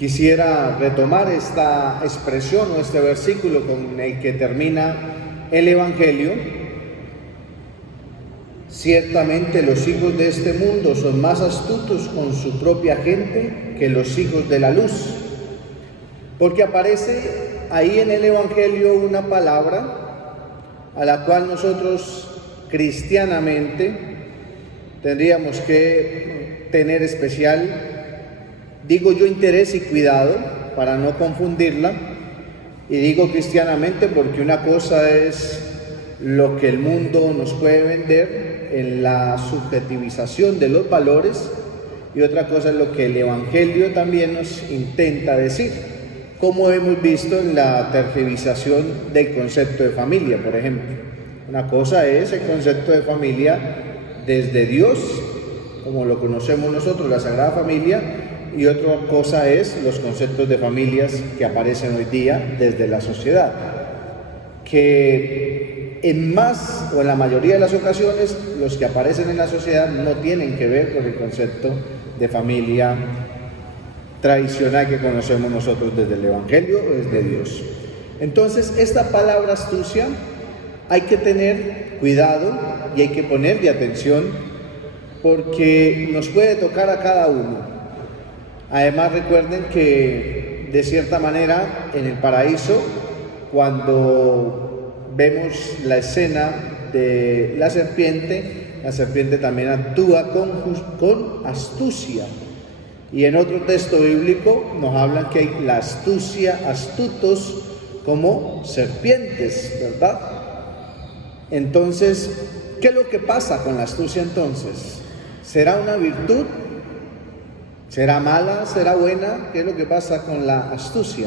Quisiera retomar esta expresión o este versículo con el que termina el Evangelio. Ciertamente los hijos de este mundo son más astutos con su propia gente que los hijos de la luz. Porque aparece ahí en el Evangelio una palabra a la cual nosotros cristianamente tendríamos que tener especial, digo yo, interés y cuidado para no confundirla. Y digo cristianamente porque una cosa es lo que el mundo nos puede vender en la subjetivización de los valores y otra cosa es lo que el Evangelio también nos intenta decir, como hemos visto en la tergiversación del concepto de familia, por ejemplo. Una cosa es el concepto de familia desde Dios, como lo conocemos nosotros, la Sagrada Familia, y otra cosa es los conceptos de familias que aparecen hoy día desde la sociedad, que en más o en la mayoría de las ocasiones los que aparecen en la sociedad no tienen que ver con el concepto de familia tradicional que conocemos nosotros desde el Evangelio o desde Dios. Entonces, esta palabra astucia hay que tener cuidado y hay que ponerle atención porque nos puede tocar a cada uno. Además, recuerden que de cierta manera en el paraíso, cuando vemos la escena de la serpiente también actúa con astucia. Y en otro texto bíblico nos hablan que hay la astucia, astutos como serpientes, ¿verdad? Entonces, ¿qué es lo que pasa con la astucia entonces? ¿Será una virtud? ¿Será mala? ¿Será buena? ¿Qué es lo que pasa con la astucia?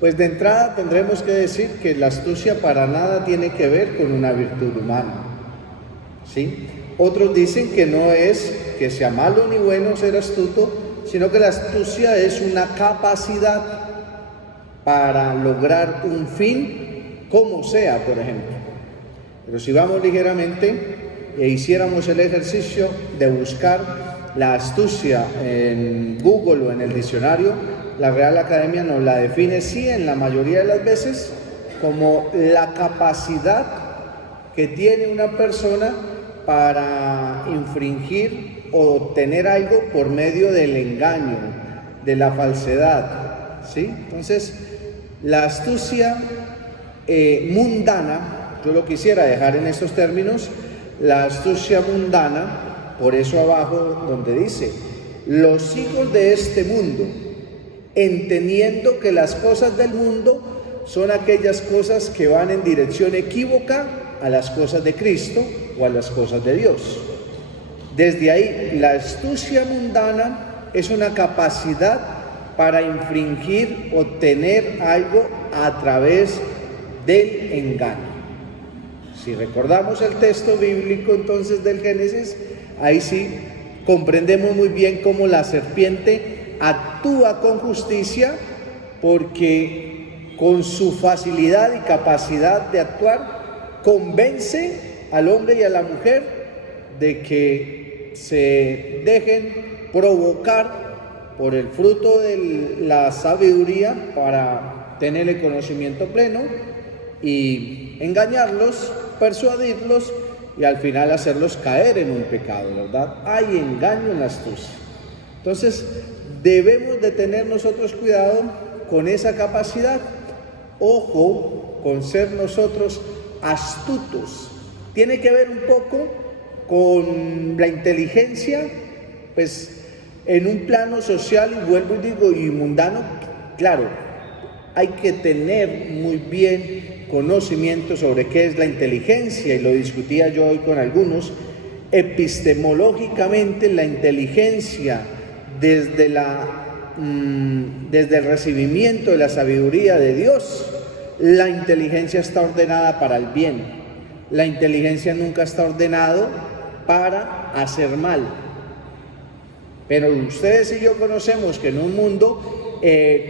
Pues de entrada tendremos que decir que la astucia para nada tiene que ver con una virtud humana, ¿sí? Otros dicen que no es que sea malo ni bueno ser astuto, sino que la astucia es una capacidad para lograr un fin, como sea, por ejemplo. Pero si vamos ligeramente e hiciéramos el ejercicio de buscar la astucia en Google o en el diccionario, la Real Academia nos la define, sí, en la mayoría de las veces, como la capacidad que tiene una persona para infringir o obtener algo por medio del engaño, de la falsedad, ¿sí? Entonces, la astucia mundana, yo lo quisiera dejar en estos términos, la astucia mundana, por eso abajo donde dice, los hijos de este mundo, entendiendo que las cosas del mundo son aquellas cosas que van en dirección equívoca a las cosas de Cristo o a las cosas de Dios. Desde ahí, la astucia mundana es una capacidad para infringir o tener algo a través del engaño. Si recordamos el texto bíblico entonces del Génesis, ahí sí comprendemos muy bien cómo la serpiente actúa con justicia porque con su facilidad y capacidad de actuar convence al hombre y a la mujer de que se dejen provocar por el fruto de la sabiduría para tener el conocimiento pleno y engañarlos, persuadirlos y al final hacerlos caer en un pecado, ¿verdad? Hay engaño en la astucia. Entonces, debemos de tener nosotros cuidado con esa capacidad. Ojo con ser nosotros astutos. Tiene que ver un poco con la inteligencia, pues en un plano social, y vuelvo y digo, y mundano, claro, hay que tener muy bien conocimiento sobre qué es la inteligencia, y lo discutía yo hoy con algunos. Epistemológicamente, la inteligencia, desde el recibimiento de la sabiduría de Dios, la inteligencia está ordenada para el bien. La inteligencia nunca está ordenado para hacer mal. Pero ustedes y yo conocemos que en un mundo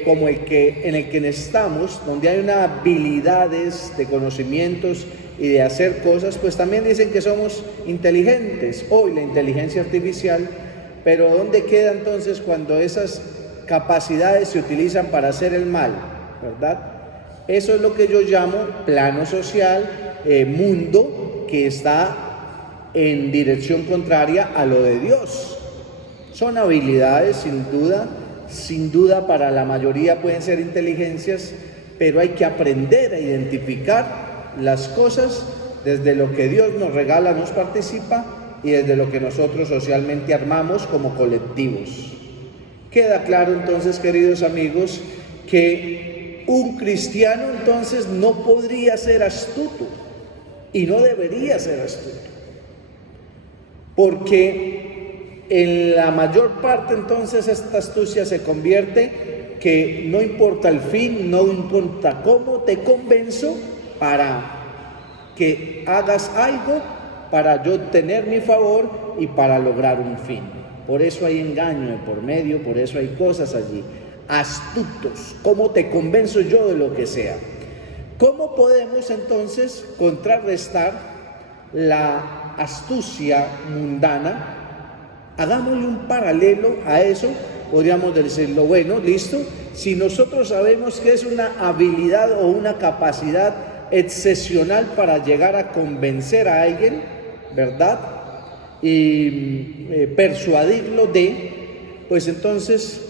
como en el que estamos, donde hay unas habilidades de conocimientos y de hacer cosas, pues también dicen que somos inteligentes. Hoy la inteligencia artificial, pero ¿dónde queda entonces cuando esas capacidades se utilizan para hacer el mal, ¿verdad? Eso es lo que yo llamo plano social, mundo que está en dirección contraria a lo de Dios. Son habilidades, sin duda para la mayoría pueden ser inteligencias, pero hay que aprender a identificar las cosas desde lo que Dios nos regala, nos participa, y desde lo que nosotros socialmente armamos como colectivos. Queda claro entonces, queridos amigos, que un cristiano entonces no podría ser astuto y no debería ser astuto, porque en la mayor parte entonces esta astucia se convierte que no importa el fin, no importa cómo, te convenzo para que hagas algo para yo obtener mi favor y para lograr un fin. Por eso hay engaño de por medio, por eso hay cosas allí. Astutos, ¿cómo te convenzo yo de lo que sea? ¿Cómo podemos entonces contrarrestar la astucia mundana? Hagámosle un paralelo a eso, podríamos decirlo, bueno, listo, si nosotros sabemos que es una habilidad o una capacidad excepcional para llegar a convencer a alguien, ¿verdad? Y persuadirlo de, pues entonces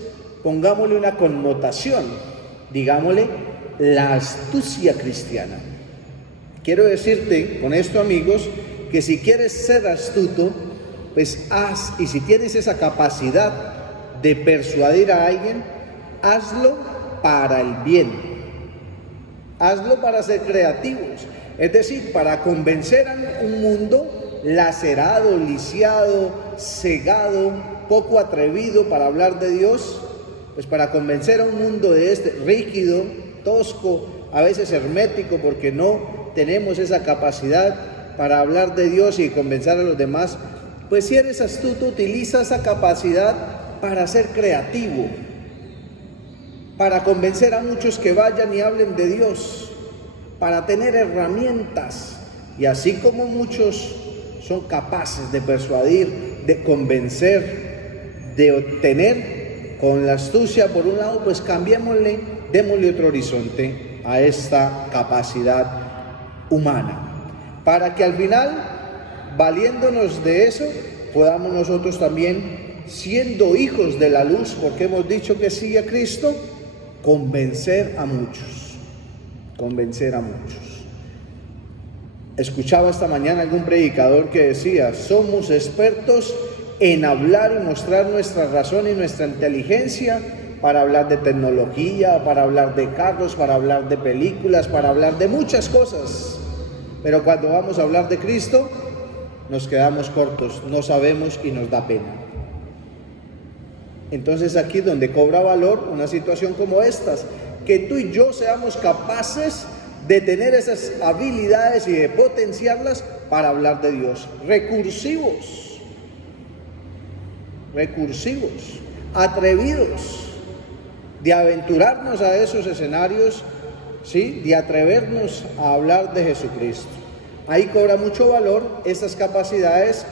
pongámosle una connotación, digámosle la astucia cristiana. Quiero decirte con esto, amigos, que si quieres ser astuto, pues haz, y si tienes esa capacidad de persuadir a alguien, hazlo para el bien, hazlo para ser creativos, es decir, para convencer a un mundo lacerado, lisiado, cegado, poco atrevido para hablar de Dios, pues para convencer a un mundo de este rígido, tosco, a veces hermético, porque no tenemos esa capacidad para hablar de Dios y convencer a los demás. Pues si eres astuto, utiliza esa capacidad para ser creativo, para convencer a muchos que vayan y hablen de Dios, para tener herramientas. Y así como muchos son capaces de persuadir, de convencer, de obtener con la astucia por un lado, pues cambiémosle, démosle otro horizonte a esta capacidad humana, para que al final, valiéndonos de eso, podamos nosotros también, siendo hijos de la luz, porque hemos dicho que sí a Cristo, convencer a muchos. Escuchaba esta mañana algún predicador que decía: somos expertos en hablar y mostrar nuestra razón y nuestra inteligencia para hablar de tecnología, para hablar de carros, para hablar de películas, para hablar de muchas cosas, pero cuando vamos a hablar de Cristo nos quedamos cortos, no sabemos y nos da pena. Entonces aquí es donde cobra valor una situación como estas, que tú y yo seamos capaces de tener esas habilidades y de potenciarlas para hablar de Dios. Recursivos, atrevidos, de aventurarnos a esos escenarios, ¿sí? De atrevernos a hablar de Jesucristo. Ahí cobra mucho valor estas capacidades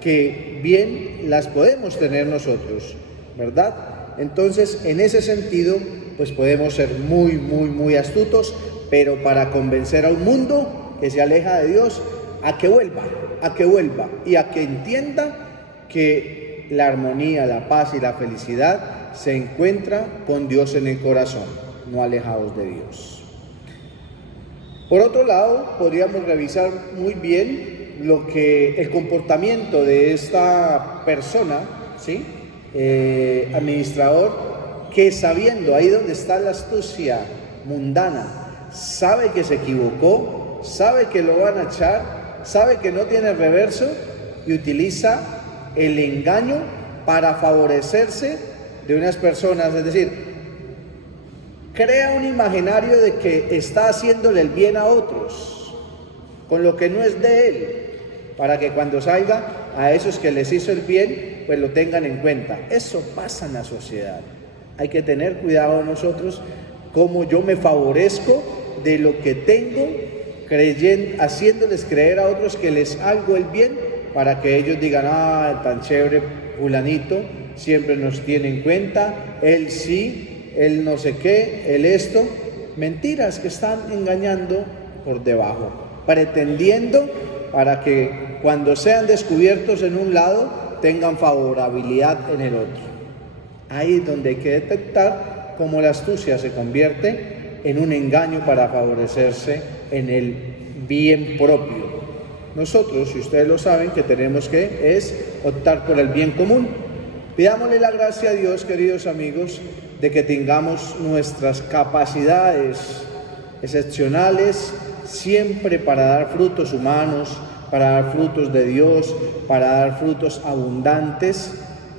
que bien las podemos tener nosotros, ¿verdad? Entonces, en ese sentido, pues podemos ser muy astutos, pero para convencer a un mundo que se aleja de Dios, a que vuelva y a que entienda que la armonía, la paz y la felicidad se encuentra con Dios en el corazón, no alejados de Dios. Por otro lado, podríamos revisar muy bien el comportamiento de esta persona, ¿sí? Administrador, que sabiendo ahí donde está la astucia mundana, sabe que se equivocó, sabe que lo van a echar, sabe que no tiene reverso y utiliza el engaño para favorecerse de unas personas, es decir, crea un imaginario de que está haciéndole el bien a otros con lo que no es de él, para que cuando salga a esos que les hizo el bien, pues lo tengan en cuenta. Eso pasa en la sociedad. Hay que tener cuidado nosotros, cómo yo me favorezco de lo que tengo, haciéndoles creer a otros que les hago el bien para que ellos digan, ah, tan chévere fulanito, siempre nos tiene en cuenta, él sí, él no sé qué, él esto. Mentiras que están engañando por debajo, pretendiendo para que cuando sean descubiertos en un lado tengan favorabilidad en el otro. Ahí es donde hay que detectar cómo la astucia se convierte en un engaño para favorecerse en el bien propio. Nosotros, si ustedes lo saben, que tenemos que es optar por el bien común. Pidámosle la gracia a Dios, queridos amigos, de que tengamos nuestras capacidades excepcionales siempre para dar frutos humanos, para dar frutos de Dios, para dar frutos abundantes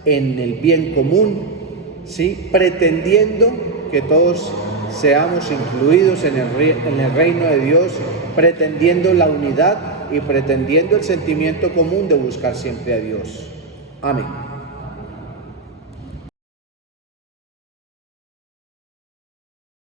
en el bien común, ¿sí? Pretendiendo que todos seamos incluidos en el reino de Dios, pretendiendo la unidad y pretendiendo el sentimiento común de buscar siempre a Dios. Amén.